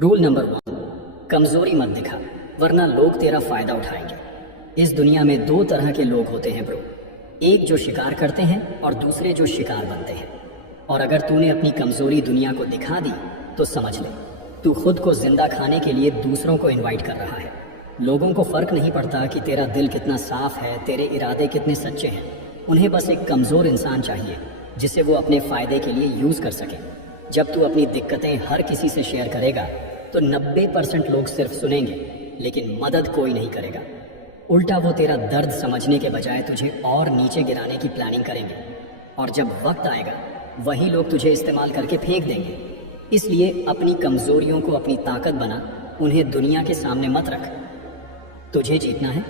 Rule number 1, कमजोरी मत दिखा, वरना लोग तेरा फायदा उठाएंगे। इस दुनिया में दो तरह के लोग होते हैं ब्रो, एक जो शिकार करते हैं और दूसरे जो शिकार बनते हैं। और अगर तूने अपनी कमजोरी दुनिया को दिखा दी तो समझ ले, तू खुद को जिंदा खाने के लिए दूसरों को इनवाइट कर रहा है। लोगों को फर्क नहीं पड़ता कि तेरा दिल कितना साफ है, तेरे इरादे कितने सच्चे हैं। उन्हें बस एक कमजोर इंसान चाहिए जिसे वो अपने फायदे के लिए यूज कर सके। जब तू अपनी दिक्कतें हर किसी से शेयर करेगा तो 90% लोग सिर्फ सुनेंगे लेकिन मदद कोई नहीं करेगा। उल्टा वो तेरा दर्द समझने के बजाय तुझे और नीचे गिराने की प्लानिंग करेंगे। और जब वक्त आएगा वही लोग तुझे इस्तेमाल करके फेंक देंगे। इसलिए अपनी कमजोरियों को अपनी ताकत बना, उन्हें दुनिया के सामने मत रख। तुझे जीतना है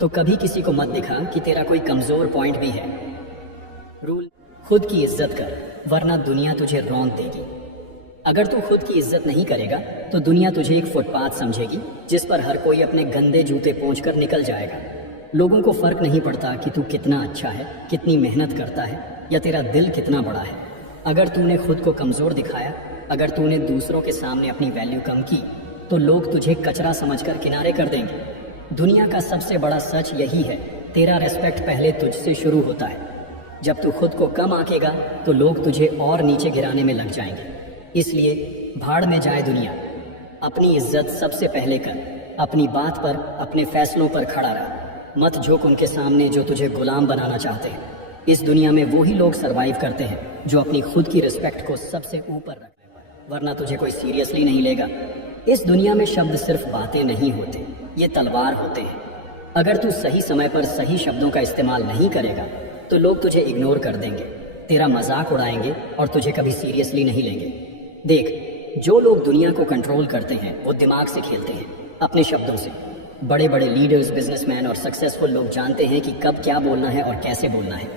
तो कभी किसी को मत दिखा कि तेरा कोई कमजोर पॉइंट भी है। रूल, खुद की इज्जत कर, वरना दुनिया तुझे रौंद देगी। अगर तू खुद की इज्जत नहीं करेगा तो दुनिया तुझे एक फुटपाथ समझेगी जिस पर हर कोई अपने गंदे जूते पोंछकर निकल जाएगा। लोगों को फर्क नहीं पड़ता कि तू कितना अच्छा है, कितनी मेहनत करता है या तेरा दिल कितना बड़ा है। अगर तूने खुद को कमजोर दिखाया, अगर तूने दूसरों के सामने अपनी वैल्यू कम की तो लोग तुझे कचरा समझकर किनारे कर देंगे। दुनिया का सबसे बड़ा सच यही है, तेरा रेस्पेक्ट पहले तुझसे शुरू होता है। जब तू खुद को कम आंकेगा तो लोग तुझे और नीचे गिराने में लग जाएंगे। इसलिए भाड़ में जाए दुनिया, अपनी इज्जत सबसे पहले कर। अपनी बात पर, अपने फैसलों पर खड़ा रह। मत झुक उनके सामने जो तुझे गुलाम बनाना चाहते हैं। इस दुनिया में वही लोग सरवाइव करते हैं जो अपनी खुद की रिस्पेक्ट को सबसे ऊपर रखते हैं, वरना तुझे कोई सीरियसली नहीं लेगा। इस दुनिया में शब्द सिर्फ बातें नहीं होते, ये तलवार होते हैं। अगर तू सही समय पर सही शब्दों का इस्तेमाल नहीं करेगा तो लोग तुझे इग्नोर कर देंगे, तेरा मजाक उड़ाएंगे और तुझे कभी सीरियसली नहीं लेंगे। देख, जो लोग दुनिया को कंट्रोल करते हैं वो दिमाग से खेलते हैं, अपने शब्दों से। बड़े बड़े लीडर्स, बिजनेसमैन और सक्सेसफुल लोग जानते हैं कि कब क्या बोलना है और कैसे बोलना है।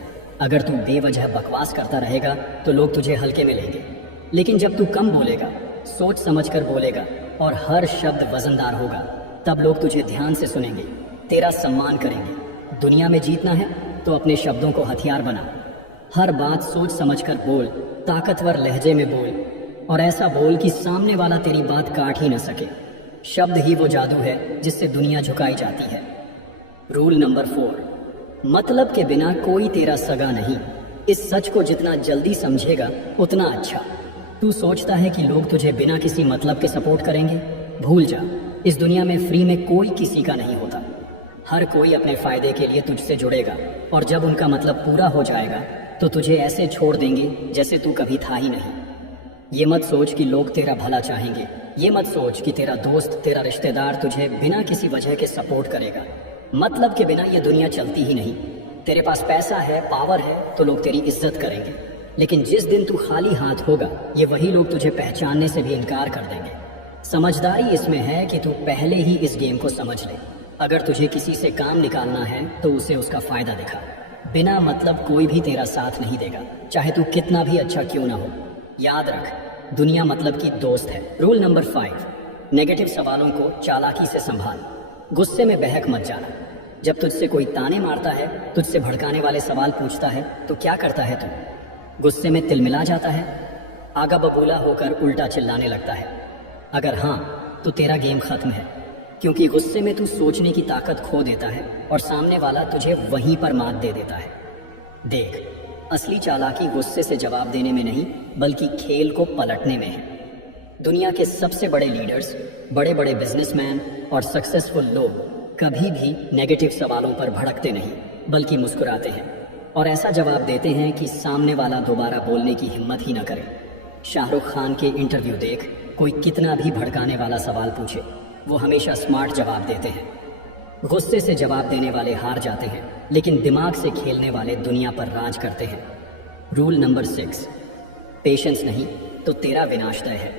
अगर तू बेवजह बकवास करता रहेगा तो लोग तुझे हल्के में लेंगे, लेकिन जब तू कम बोलेगा, सोच समझकर बोलेगा और हर शब्द वजनदार होगा, तब लोग तुझे ध्यान से सुनेंगे, तेरा सम्मान करेंगे। दुनिया में जीतना है तो अपने शब्दों को हथियार बना। हर बात सोच समझकर बोल, ताकतवर लहजे में बोल और ऐसा बोल कि सामने वाला तेरी बात काट ही न सके। शब्द ही वो जादू है जिससे दुनिया झुकाई जाती है। रूल नंबर 4, मतलब के बिना कोई तेरा सगा नहीं। इस सच को जितना जल्दी समझेगा उतना अच्छा। तू सोचता है कि लोग तुझे बिना किसी मतलब के सपोर्ट करेंगे? भूल जा, इस दुनिया में फ्री में कोई किसी का नहीं होता। हर कोई अपने फायदे के लिए तुझसे जुड़ेगा और जब उनका मतलब पूरा हो जाएगा तो तुझे ऐसे छोड़ देंगे जैसे तू कभी था ही नहीं। ये मत सोच कि लोग तेरा भला चाहेंगे, ये मत सोच कि तेरा दोस्त, तेरा रिश्तेदार तुझे बिना किसी वजह के सपोर्ट करेगा। मतलब के बिना ये दुनिया चलती ही नहीं। तेरे पास पैसा है, पावर है तो लोग तेरी इज्जत करेंगे, लेकिन जिस दिन तू खाली हाथ होगा ये वही लोग तुझे पहचानने से भी इनकार कर देंगे। समझदारी इसमें है कि तू पहले ही इस गेम को समझ ले। अगर तुझे किसी से काम निकालना है तो उसे उसका फायदा दिखा। बिना मतलब कोई भी तेरा साथ नहीं देगा, चाहे तू कितना भी अच्छा क्यों ना हो। याद रख, दुनिया मतलब की दोस्त है। रूल नंबर 5, नेगेटिव सवालों को चालाकी से संभाल। गुस्से में बहक मत जाना। जब तुझसे कोई ताने मारता है, तुझसे भड़काने वाले सवाल पूछता है तो क्या करता है तू? गुस्से में तिलमिला जाता है, आगा बबूला होकर उल्टा चिल्लाने लगता है? अगर हाँ तो तेरा गेम खत्म है, क्योंकि गुस्से में तू सोचने की ताकत खो देता है और सामने वाला तुझे वहीं पर मात दे देता है। देख, असली चालाकी गुस्से से जवाब देने में नहीं बल्कि खेल को पलटने में है। दुनिया के सबसे बड़े लीडर्स, बड़े बड़े बिजनेसमैन और सक्सेसफुल लोग कभी भी नेगेटिव सवालों पर भड़कते नहीं बल्कि मुस्कुराते हैं और ऐसा जवाब देते हैं कि सामने वाला दोबारा बोलने की हिम्मत ही न करे। शाहरुख खान के इंटरव्यू देख, कोई कितना भी भड़काने वाला सवाल पूछे वो हमेशा स्मार्ट जवाब देते हैं। गुस्से से जवाब देने वाले हार जाते हैं, लेकिन दिमाग से खेलने वाले दुनिया पर राज करते हैं। रूल नंबर 6, पेशेंस नहीं तो तेरा विनाश तय है।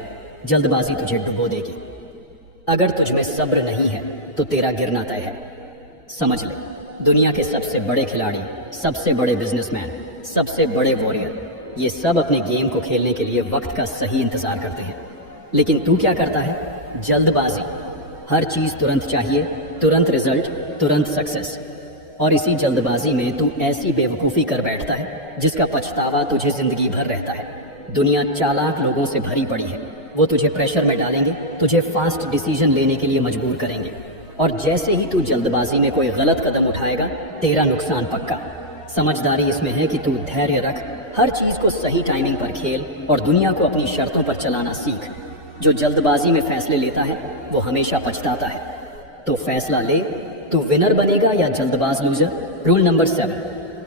जल्दबाजी तुझे डुबो देगी। अगर तुझ में सब्र नहीं है तो तेरा गिरना तय है। समझ ले, दुनिया के सबसे बड़े खिलाड़ी, सबसे बड़े बिजनेसमैन, सबसे बड़े वॉरियर, ये सब अपने गेम को खेलने के लिए वक्त का सही इंतजार करते हैं। लेकिन तू क्या करता है? जल्दबाजी। हर चीज तुरंत चाहिए, तुरंत रिजल्ट, तुरंत सक्सेस। और इसी जल्दबाजी में तू ऐसी बेवकूफ़ी कर बैठता है जिसका पछतावा तुझे जिंदगी भर रहता है। दुनिया चालाक लोगों से भरी पड़ी है, वो तुझे प्रेशर में डालेंगे, तुझे फास्ट डिसीजन लेने के लिए मजबूर करेंगे, और जैसे ही तू जल्दबाजी में कोई गलत कदम उठाएगा, तेरा नुकसान पक्का। समझदारी इसमें है कि तू धैर्य रख, हर चीज को सही टाइमिंग पर खेल और दुनिया को अपनी शर्तों पर चलाना सीख। जो जल्दबाजी में फैसले लेता है वो हमेशा पछताता है। तो फैसला ले, तू विनर बनेगा या जल्दबाज लूजर। रूल नंबर 7,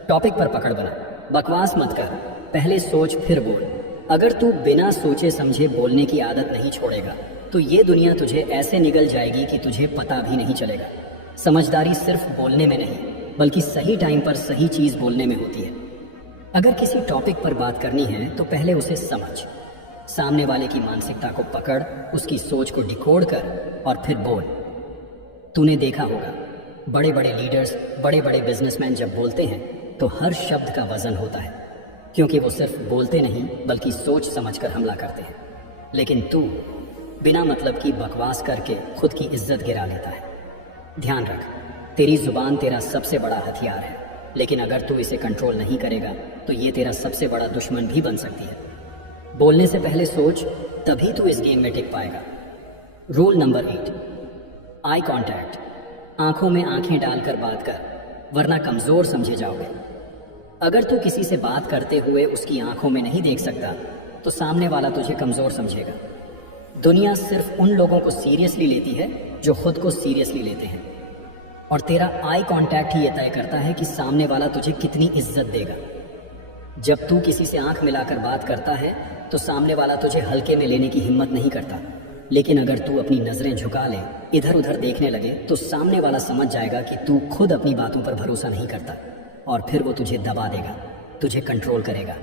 टॉपिक पर पकड़ बना, बकवास मत कर, पहले सोच फिर बोल। अगर तू बिना सोचे समझे बोलने की आदत नहीं छोड़ेगा तो ये दुनिया तुझे ऐसे निगल जाएगी कि तुझे पता भी नहीं चलेगा। समझदारी सिर्फ बोलने में नहीं बल्कि सही टाइम पर सही चीज बोलने में होती है। अगर किसी टॉपिक पर बात करनी है तो पहले उसे समझ, सामने वाले की मानसिकता को पकड़, उसकी सोच को डिकोड कर और फिर बोल। तूने देखा होगा बड़े बड़े लीडर्स, बड़े बड़े बिजनेसमैन जब बोलते हैं तो हर शब्द का वजन होता है, क्योंकि वो सिर्फ बोलते नहीं बल्कि सोच समझकर हमला करते हैं। लेकिन तू बिना मतलब की बकवास करके खुद की इज्जत गिरा लेता है। ध्यान रख, तेरी जुबान तेरा सबसे बड़ा हथियार है, लेकिन अगर तू इसे कंट्रोल नहीं करेगा तो ये तेरा सबसे बड़ा दुश्मन भी बन सकती है। बोलने से पहले सोच, तभी तू इस गेम में टिक पाएगा। रूल नंबर 8, आई कांटेक्ट, आंखों में आंखें डालकर बात कर, वरना कमजोर समझे जाओगे। अगर तू किसी से बात करते हुए उसकी आंखों में नहीं देख सकता तो सामने वाला तुझे कमजोर समझेगा। दुनिया सिर्फ उन लोगों को सीरियसली लेती है जो खुद को सीरियसली लेते हैं, और तेरा आई कांटेक्ट ही ये तय करता है कि सामने वाला तुझे कितनी इज्जत देगा। जब तू किसी से आंख मिलाकर बात करता है तो सामने वाला तुझे हल्के में लेने की हिम्मत नहीं करता, लेकिन अगर तू अपनी नजरें झुका ले, इधर उधर देखने लगे, तो सामने वाला समझ जाएगा कि तू खुद अपनी बातों पर भरोसा नहीं करता, और फिर वो तुझे दबा देगा, तुझे कंट्रोल करेगा।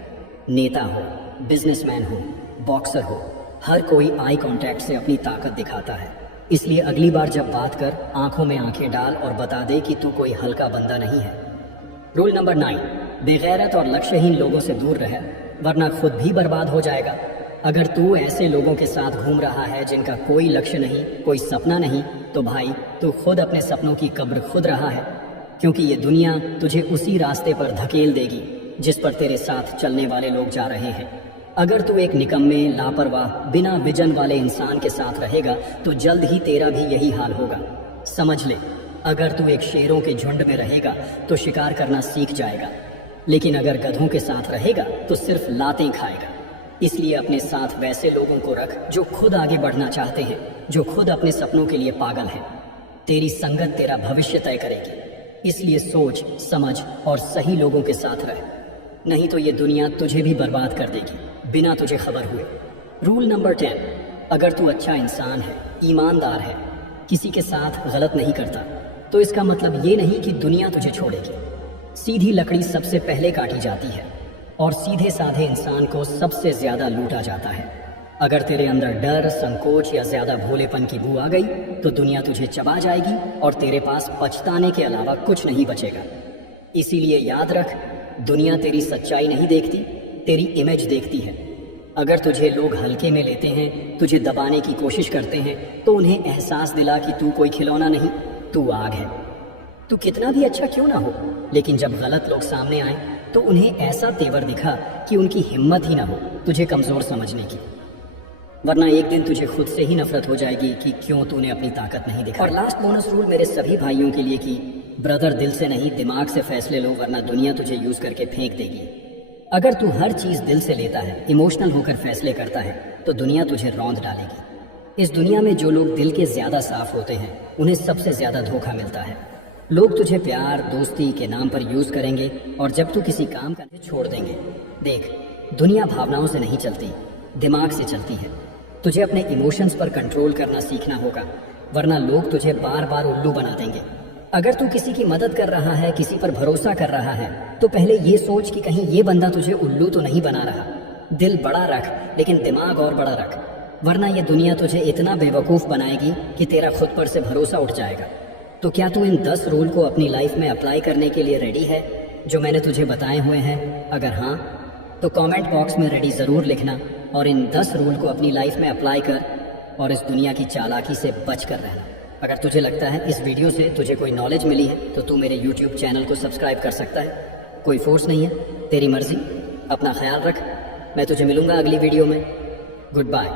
नेता हो, बिजनेसमैन हो, बॉक्सर हो, हर कोई आई कांटेक्ट से अपनी ताकत दिखाता है। इसलिए अगली बार जब बात कर, आंखों में आंखें डाल और बता दे कि तू कोई हल्का बंदा नहीं है। रूल नंबर 9, बेगैरत और लक्ष्यहीन लोगों से दूर रह, वरना खुद भी बर्बाद हो जाएगा। अगर तू ऐसे लोगों के साथ घूम रहा है जिनका कोई लक्ष्य नहीं, कोई सपना नहीं, तो भाई तू खुद अपने सपनों की कब्र खुद रहा है, क्योंकि ये दुनिया तुझे उसी रास्ते पर धकेल देगी जिस पर तेरे साथ चलने वाले लोग जा रहे हैं। अगर तू एक निकम्मे, लापरवाह, बिना विजन वाले इंसान के साथ रहेगा तो जल्द ही तेरा भी यही हाल होगा। समझ ले, अगर तू एक शेरों के झुंड में रहेगा तो शिकार करना सीख जाएगा, लेकिन अगर गधों के साथ रहेगा तो सिर्फ लातें खाएगा। इसलिए अपने साथ वैसे लोगों को रख जो खुद आगे बढ़ना चाहते हैं, जो खुद अपने सपनों के लिए पागल हैं। तेरी संगत तेरा भविष्य तय करेगी, इसलिए सोच समझ और सही लोगों के साथ रह, नहीं तो ये दुनिया तुझे भी बर्बाद कर देगी बिना तुझे खबर हुए। रूल नंबर 10, अगर तू अच्छा इंसान है, ईमानदार है, किसी के साथ गलत नहीं करता, तो इसका मतलब ये नहीं कि दुनिया तुझे छोड़ेगी। सीधी लकड़ी सबसे पहले काटी जाती है और सीधे साधे इंसान को सबसे ज्यादा लूटा जाता है। अगर तेरे अंदर डर, संकोच या ज्यादा भोलेपन की बू आ गई तो दुनिया तुझे चबा जाएगी और तेरे पास पछताने के अलावा कुछ नहीं बचेगा। इसीलिए याद रख, दुनिया तेरी सच्चाई नहीं देखती, तेरी इमेज देखती है। अगर तुझे लोग हल्के में लेते हैं, तुझे दबाने की कोशिश करते हैं, तो उन्हें एहसास दिला कि तू कोई खिलौना नहीं, तू आग है। तू कितना भी अच्छा क्यों ना हो, लेकिन जब गलत लोग सामने आए तो उन्हें ऐसा तेवर दिखा कि उनकी हिम्मत ही ना हो तुझे कमजोर समझने की, वरना एक दिन तुझे खुद से ही नफरत हो जाएगी कि क्यों तूने अपनी ताकत नहीं दिखाई। और लास्ट बोनस रूल मेरे सभी भाइयों के लिए कि ब्रदर, दिल से नहीं दिमाग से फैसले लो, वरना दुनिया तुझे यूज करके फेंक देगी। अगर तू हर चीज दिल से लेता है, इमोशनल होकर फैसले करता है, तो दुनिया तुझे रौंद डालेगी। इस दुनिया में जो लोग दिल के ज्यादा साफ होते हैं उन्हें सबसे ज्यादा धोखा मिलता है। लोग तुझे प्यार, दोस्ती के नाम पर यूज करेंगे और जब तू किसी काम करके छोड़ देंगे। देख, दुनिया भावनाओं से नहीं चलती, दिमाग से चलती है। तुझे अपने इमोशंस पर कंट्रोल करना सीखना होगा, वरना लोग तुझे बार बार उल्लू बना देंगे। अगर तू किसी की मदद कर रहा है, किसी पर भरोसा कर रहा है, तो पहले ये सोच कि कहीं ये बंदा तुझे उल्लू तो नहीं बना रहा। दिल बड़ा रख, लेकिन दिमाग और बड़ा रख, वरना ये दुनिया तुझे इतना बेवकूफ बनाएगी कि तेरा खुद पर से भरोसा उठ जाएगा। तो क्या तू इन 10 रूल को अपनी लाइफ में अप्लाई करने के लिए रेडी है जो मैंने तुझे बताए हुए हैं? अगर हाँ, तो कमेंट बॉक्स में रेडी जरूर लिखना और इन 10 रूल को अपनी लाइफ में अप्लाई कर और इस दुनिया की चालाकी से बच कर रहना। अगर तुझे लगता है इस वीडियो से तुझे कोई नॉलेज मिली है तो तू मेरे YouTube चैनल को सब्सक्राइब कर सकता है। कोई फोर्स नहीं है, तेरी मर्जी। अपना ख्याल रख, मैं तुझे मिलूंगा अगली वीडियो में। Good bye.